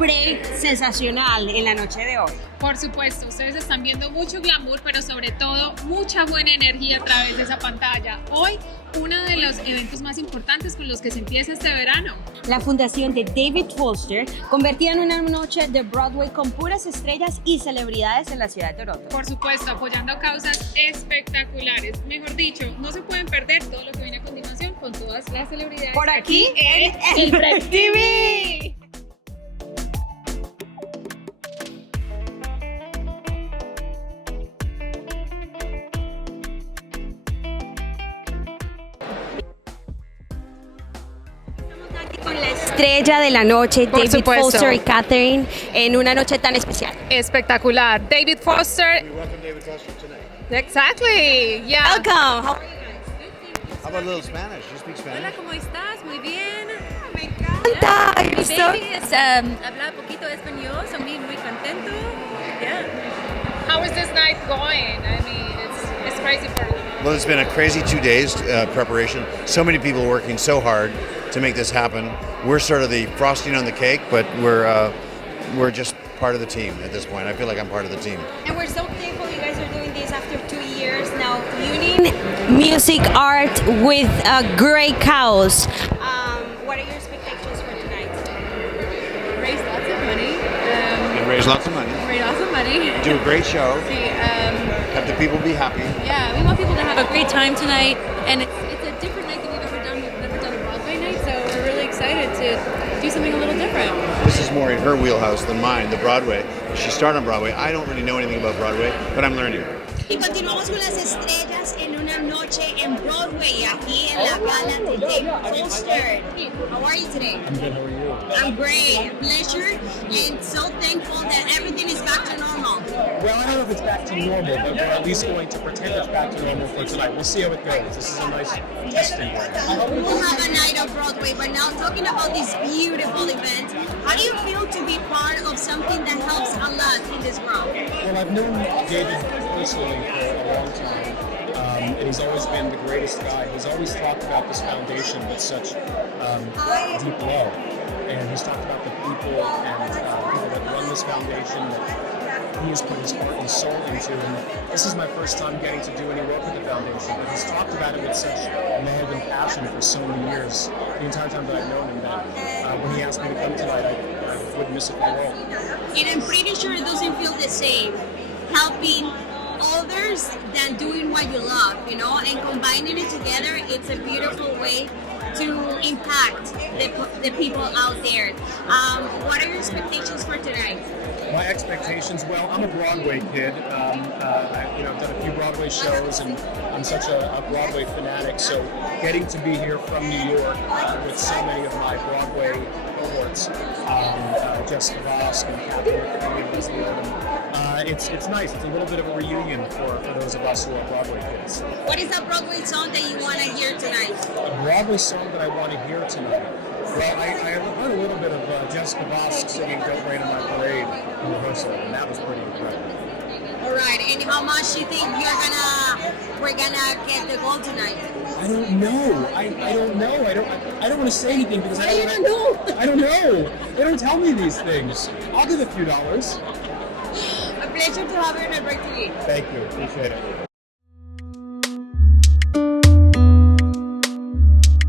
break sensacional en la noche de hoy. Por supuesto, ustedes están viendo mucho glamour, pero sobre todo mucha buena energía a través de esa pantalla. Hoy, uno de los eventos más importantes con los que se empieza este verano. La fundación de David Foster convertida en una noche de Broadway con puras estrellas y celebridades en la ciudad de Toronto. Por supuesto, apoyando causas espectaculares. Mejor dicho, no se pueden perder todo lo que viene a continuación con todas las celebridades. Por aquí en el Break TV. Con la estrella de la noche, Por David supuesto. Foster y Catherine, en una noche tan especial. Espectacular. David Foster. We welcome David Foster tonight. Exactly. Yeah. Welcome. How are you guys? How about a little Spanish? You speak Hola, Spanish? ¿cómo estás? Muy bien. Me encanta. Mi You're so- baby habla poquito español, son muy contento. Yeah. How is this night going? I mean, it's crazy for you. Well, it's been a crazy 2 days preparation. So many people working so hard to make this happen. We're sort of the frosting on the cake, but we're just part of the team at this point. I feel like I'm part of the team. And we're so thankful you guys are doing this after 2 years now, uniting music art with a great cause. What are your expectations for tonight? Raise lots of money. And raise lots of money. Raise lots of money. Do a great show. Sí, Have the people be happy. yeah, we want people to have a great time tonight, and it's a different night than we've ever done. We've never done a Broadway night, so we're really excited to do something a little different. This is more in her wheelhouse than mine, the Broadway. She started on Broadway. I don't really know anything about Broadway, but I'm learning. Y continuamos con las estrellas en una noche en Broadway, aquí en la gala de David Foster. How are you today? I'm good, how are you? I'm great. Pleasure and so thankful that everything is back to normal. Well, I don't know if it's back to normal, but we're at least going to pretend it's back to normal for tonight. We'll see how it goes. This is a nice testing. We will have a night of Broadway, but now talking about this beautiful event, how do you feel to be part of something that helps a lot in this world? Well, I've known David personally for a long time, and he's always been the greatest guy. He's always talked about this foundation with such deep love, and he's talked about the people and people that run this foundation that he has put his heart and soul into. And this is my first time getting to do any work with the foundation, but he's talked about it with such love and passion for so many years. The entire time that I've known him, that when he asked me to come tonight, I wouldn't miss it for the world. And I'm pretty sure it doesn't feel the same helping others than doing what you love, you know, and combining it together, it's a beautiful way to impact the people out there. What are your expectations for tonight? My expectations, well, I'm a Broadway kid. I've done a few Broadway shows, and I'm such a Broadway fanatic. So getting to be here from New York with so many of my Broadway cohorts, Jessica Vosk and Catherine and Leslie Odom, it's nice. It's a little bit of a reunion for those of us who are Broadway kids. What is a Broadway song that you want to hear tonight? A Broadway song that I want to hear tonight. Well, I heard a little bit of Jessica Vosk singing "Don't Rain on My Parade" in rehearsal, and that was pretty incredible. All right, and how much do you think we're gonna get the goal tonight? I don't know. I don't know. I don't want to say anything because What do you know? I don't know. They don't tell me these things. I'll give a few dollars. A pleasure to have you on el Break TV. Thank you. Appreciate it.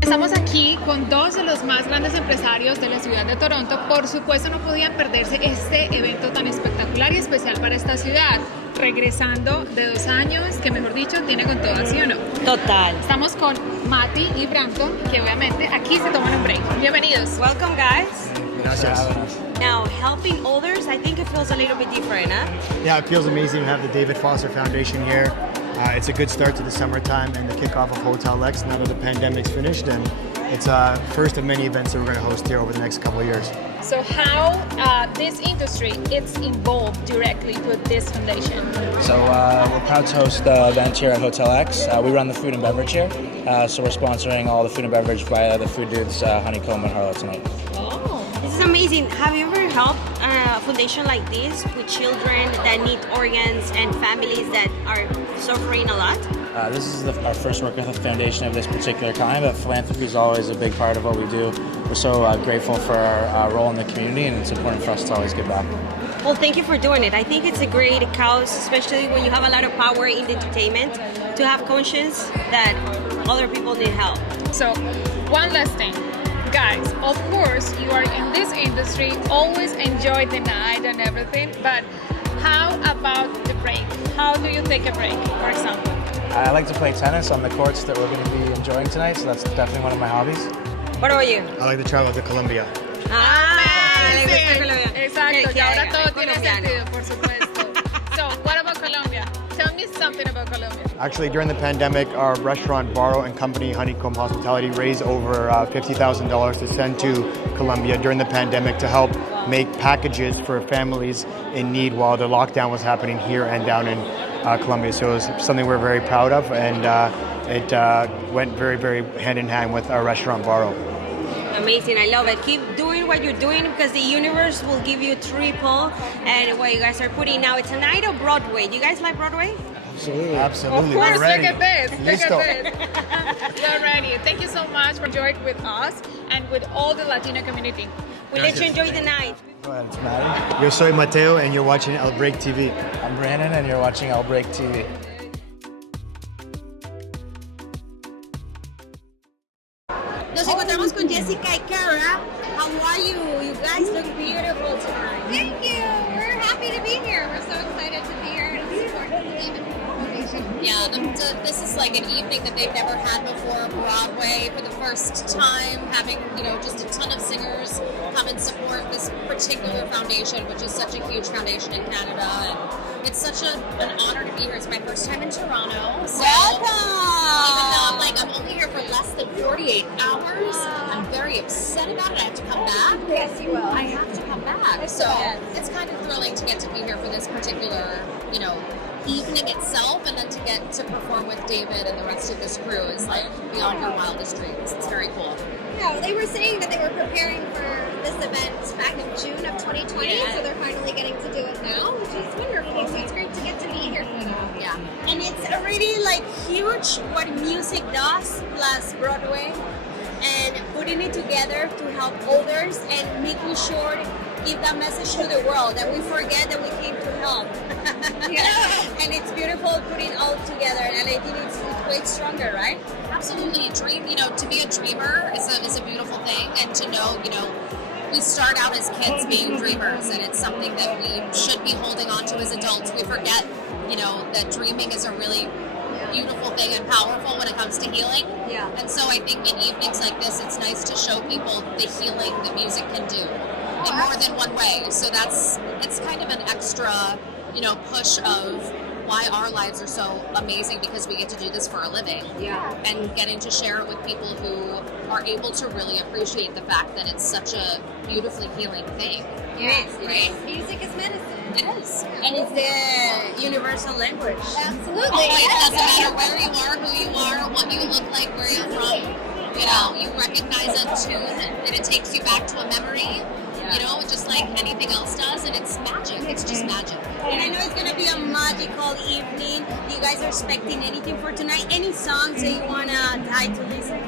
Estamos aquí con dos de los más grandes empresarios de la ciudad de Toronto. Por supuesto, no podían perderse este evento tan espectacular y especial para esta ciudad. Regresando de 2 años, que mejor dicho, tiene con todo, ¿sí o no? Total. Estamos con Mati y Brandon, que obviamente aquí se toman un break. Bienvenidos. Welcome, guys. Gracias. Now, helping others, I think it feels a little bit different, huh? Yeah, it feels amazing to have the David Foster Foundation here. It's a good start to the summertime and the kickoff of Hotel X now that the pandemic's finished, and it's first of many events that we're going to host here over the next couple of years. So how this industry is involved directly with this foundation? So we're proud to host the event here at Hotel X. We run the food and beverage here, so we're sponsoring all the food and beverage via the food dudes Honeycomb and Harlow tonight. Oh, this is amazing. Have you ever helped a foundation like this with children that need organs and families that are suffering a lot? This is our first work with a foundation of this particular kind, but philanthropy is always a big part of what we do. We're so grateful for our role in the community, and it's important for us to always give back. Well, thank you for doing it. I think it's a great cause, especially when you have a lot of power in the entertainment, to have conscience that other people need help. So, one last thing. Guys, of course, you are in this industry, always enjoy the night and everything, but how about the break? How do you take a break, for example? I like to play tennis on the courts that we're going to be enjoying tonight, so that's definitely one of my hobbies. What about you? I like to travel to Colombia. Le gusta Colombia. Exacto, Que y ahora es todo tiene colombiano. sentido, por supuesto. So, what about Colombia? Tell me something about Colombia. Actually, during the pandemic, our restaurant, Barrow and Company Honeycomb Hospitality, raised over $50,000 to send to Colombia during the pandemic to help make packages for families in need while the lockdown was happening here and down in Colombia. So it was something we're very proud of, and it went very, very hand in hand with our restaurant, Barrow. Amazing, I love it. Keep doing what you're doing because the universe will give you triple. And what you guys are putting now, it's a night of Broadway. Do you guys like Broadway? Absolutely. Of Absolutely. course, We're ready. look at this. Listo. Look at this. You're ready. Thank you so much for joining with us and with all the Latino community. We let you enjoy the night. Go ahead, it's Maddie. Yo soy Mateo, and you're watching El Break TV. I'm Brandon, and you're watching I'll Break TV. Nos encontramos con Jessica y Cara. How are you? You guys look beautiful tonight. Thank you. We're happy to be here. We're so excited to be here and support the David Foundation. Yeah, this is like an evening that they've never had before. Broadway for the first time, having just a ton of singers come and support this particular foundation, which is such a huge foundation in Canada. And it's such an honor to be here. It's my first time in Toronto. So even though I'm only here for less than 48 hours, I'm very upset about it. I have to come back. Yes, you will. I have to come back. So it's kind of thrilling to get to be here for this particular, evening itself, and then to get to perform with David and the rest of this crew is like beyond your wildest dreams. It's very cool. Yeah, they were saying that they were preparing for this event back in June of 2020, so they're finally getting to do it now, which is wonderful. So it's great to get to be here for them. Yeah. And it's already like huge what music does plus Broadway, and putting it together to help others and making sure give that message to the world that we forget that we came to help. And it's beautiful putting all together, and I think it's way stronger, right? Absolutely. To be a dreamer is a beautiful thing, and to know, we start out as kids being dreamers, and it's something that we should be holding on to as adults. We forget, that dreaming is a really beautiful thing and powerful when it comes to healing. Yeah. And so I think in evenings like this, it's nice to show people the healing that music can do in more than one way. So it's kind of an extra, push of why our lives are so amazing, because we get to do this for a living. Yeah. And getting to share it with people who are able to really appreciate the fact that it's such a beautifully healing thing. It is, Right? Music is medicine. It is. And it's the universal language. Absolutely. It doesn't matter where you are, who you are, what you look like, where you're from. You recognize a tune and it takes you back to a memory, just like anything else does, and it's magic. It's just magic. And I know it's gonna be a magical evening. You guys are expecting anything for tonight? Any songs that you wanna die to listen?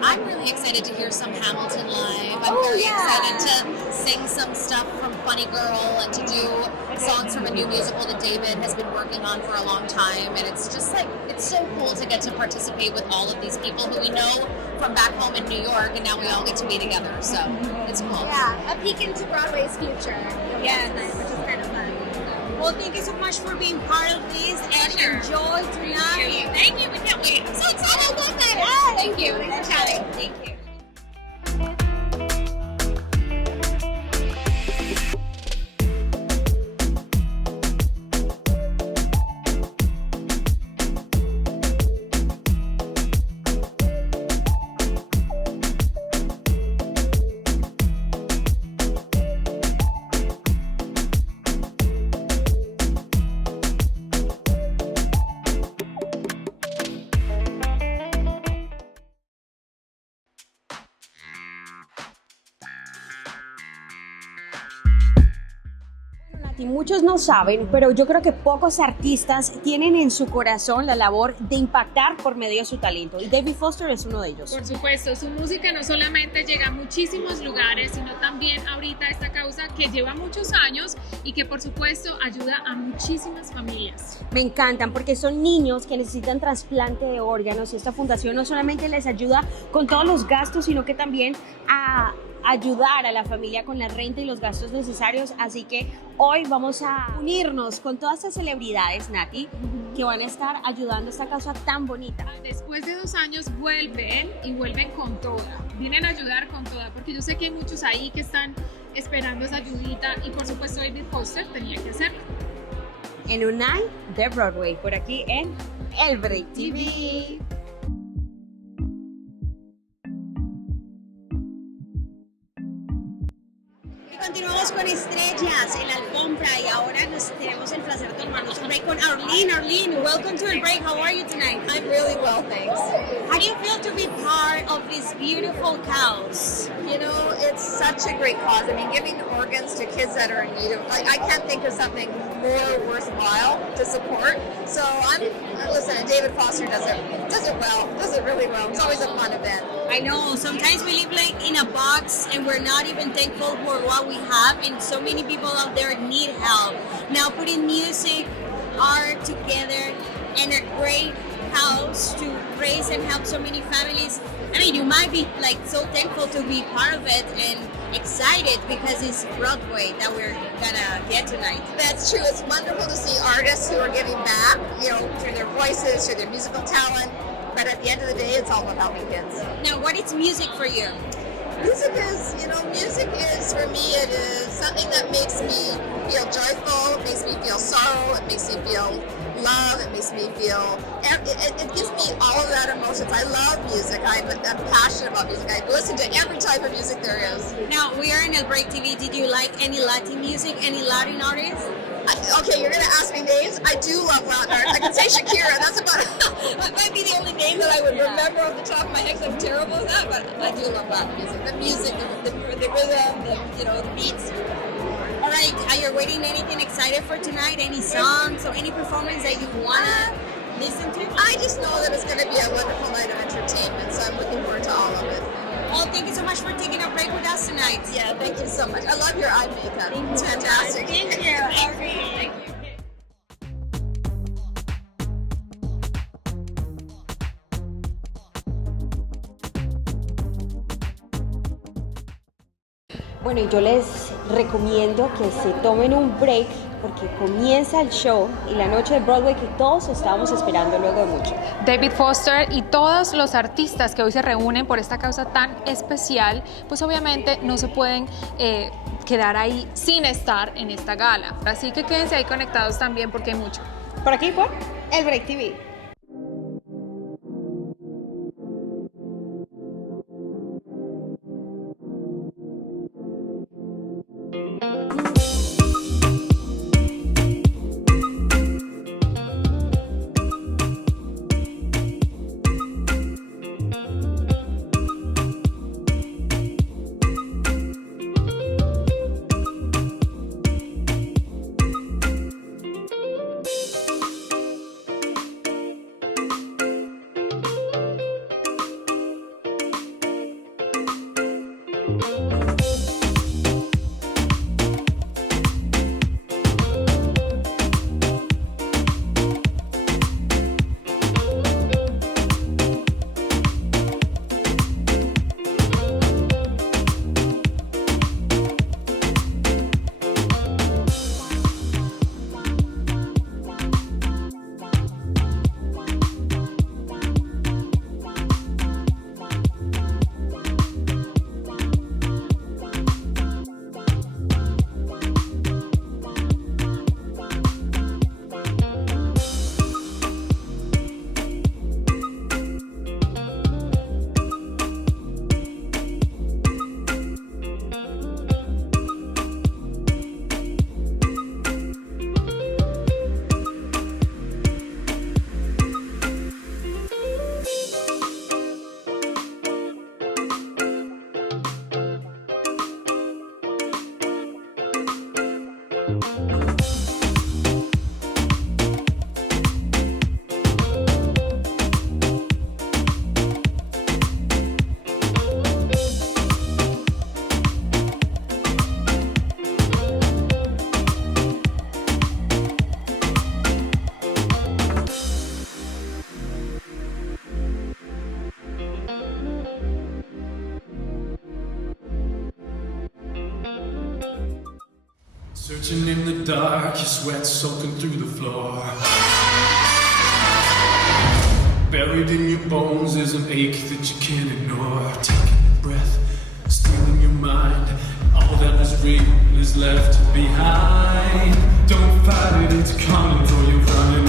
I'm really excited to hear some Hamilton live. I'm very excited to sing some stuff from Funny Girl and to do songs from a new musical that David has been working on for a long time. And it's just it's so cool to get to participate with all of these people who we know from back home in New York, and now we all get to be together. So it's cool. Yeah, a peek into Broadway's future. Yes. Which is kind of fun. Well, thank you so much for being part of this, and enjoy tonight. Thank you. We can't wait. I'm so excited. Thank you. Thanks for chatting. Thank you. Nati, muchos no saben, pero yo creo que pocos artistas tienen en su corazón la labor de impactar por medio de su talento. Y David Foster es uno de ellos. Por supuesto, su música no solamente llega a muchísimos lugares, sino también ahorita esta causa que lleva muchos años y que por supuesto ayuda a muchísimas familias. Me encantan porque son niños que necesitan trasplante de órganos y esta fundación no solamente les ayuda con todos los gastos, sino que también a ayudar a la familia con la renta y los gastos necesarios. Así que hoy vamos a unirnos con todas estas celebridades, Nati, que van a estar ayudando a esta causa tan bonita. Después de 2 años vuelven y vuelven con toda. Vienen a ayudar con toda, porque yo sé que hay muchos ahí que están esperando esa ayudita y por supuesto David Foster tenía que hacerlo. En un night de Broadway, por aquí en El Break TV. Continuamos con estrellas en la alfombra y ahora nos tenemos el placer de tomarnos un break con Arlene. Arlene, welcome to El Break. How are you tonight? I'm really well, thanks. How do you feel to be part of this beautiful cause? You know, it's such a great cause. I mean, giving organs to kids that are in need of, like, I can't think of something more worthwhile to support. So listen, David Foster does it really well. It's always a fun event. I know, sometimes we live like in a box and we're not even thankful for what we have, and so many people out there need help. Now putting music, art together and a great house to raise and help so many families. I mean, you might be like so thankful to be part of it and excited because it's Broadway that we're gonna get tonight. That's true. It's wonderful to see artists who are giving back, you know, through their voices, through their musical talent. But at the end of the day, it's all about helping kids. Now, what is music for you? Music is, for me, it is something that makes me feel joyful, it makes me feel sorrow, it makes me feel love, it makes me feel, it gives me all of that emotions. I love music, I'm passionate about music. I listen to every type of music there is. Now, we are in El Break TV. Did you like any Latin music, any Latin artists? Okay, you're gonna ask me names. I do love Latin art. I can say Shakira. That's about that might be the only name that I would remember off the top of my head. I'm terrible at that, but I do love Latin music. The rhythm, the beats. All right, are you waiting anything excited for tonight? Any songs or any performance that you wanna listen to? I just know that it's gonna be a wonderful night of entertainment, so I'm looking forward to all of it. Well, thank you so much for taking a break with us tonight. Yeah, thank you so much. I love your eye makeup. It's fantastic. Thank you. Thank you. Bueno, y yo les recomiendo que se tomen un break porque comienza el show y la noche de Broadway que todos estábamos esperando luego de mucho. David Foster y todos los artistas que hoy se reúnen por esta causa tan especial, pues obviamente no se pueden quedar ahí sin estar en esta gala. Así que quédense ahí conectados también porque hay mucho. Por aquí, por El Break TV. Searching in the dark, your sweat soaking through the floor. Buried in your bones is an ache that you can't ignore. Taking a breath, stealing your mind. All that is real is left behind. Don't fight it, it's coming for you, running.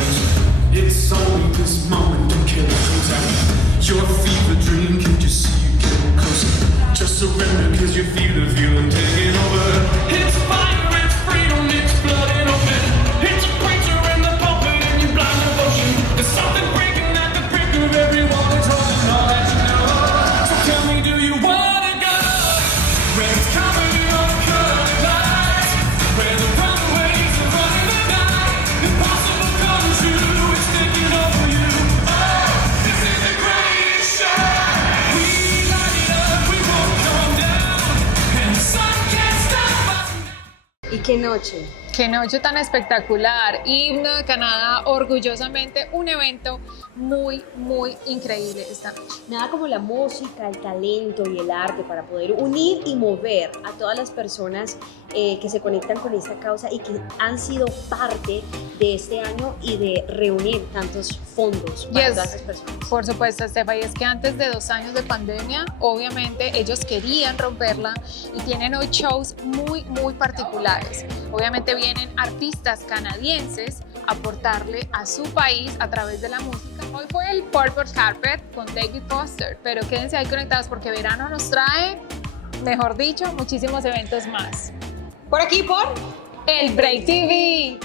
It's only this moment can kill it. Your fever dream, can't you see you getting closer? Just surrender, cause you feel the feeling taking over. It's fire, it's freedom, it's blood and open. It's a preacher in the pulpit and you blind devotion. There's something breaking at the brink of everyone is holding all that you know. So tell me, do you wanna go? Where it's comedy on colored lights, where the runaways are running the night. Impossible comes true, it's taking over you. Oh, this is the greatest show. We light it up, we won't come down, and the sun can't stop us. Y qué noche. Qué noche tan espectacular. Himno de Canadá, orgullosamente un evento muy, muy increíble esta noche. Nada como la música, el talento y el arte para poder unir y mover a todas las personas que se conectan con esta causa y que han sido parte de este año y de reunir tantos fondos para todas esas personas. Por supuesto, Estefa, y es que antes de 2 años de pandemia, obviamente ellos querían romperla y tienen hoy shows muy, muy particulares. Obviamente vienen artistas canadienses a aportarle a su país a través de la música. Hoy fue el Purple Carpet con David Foster, pero quédense ahí conectados porque verano nos trae, mejor dicho, muchísimos eventos más. Por aquí, por el Break TV.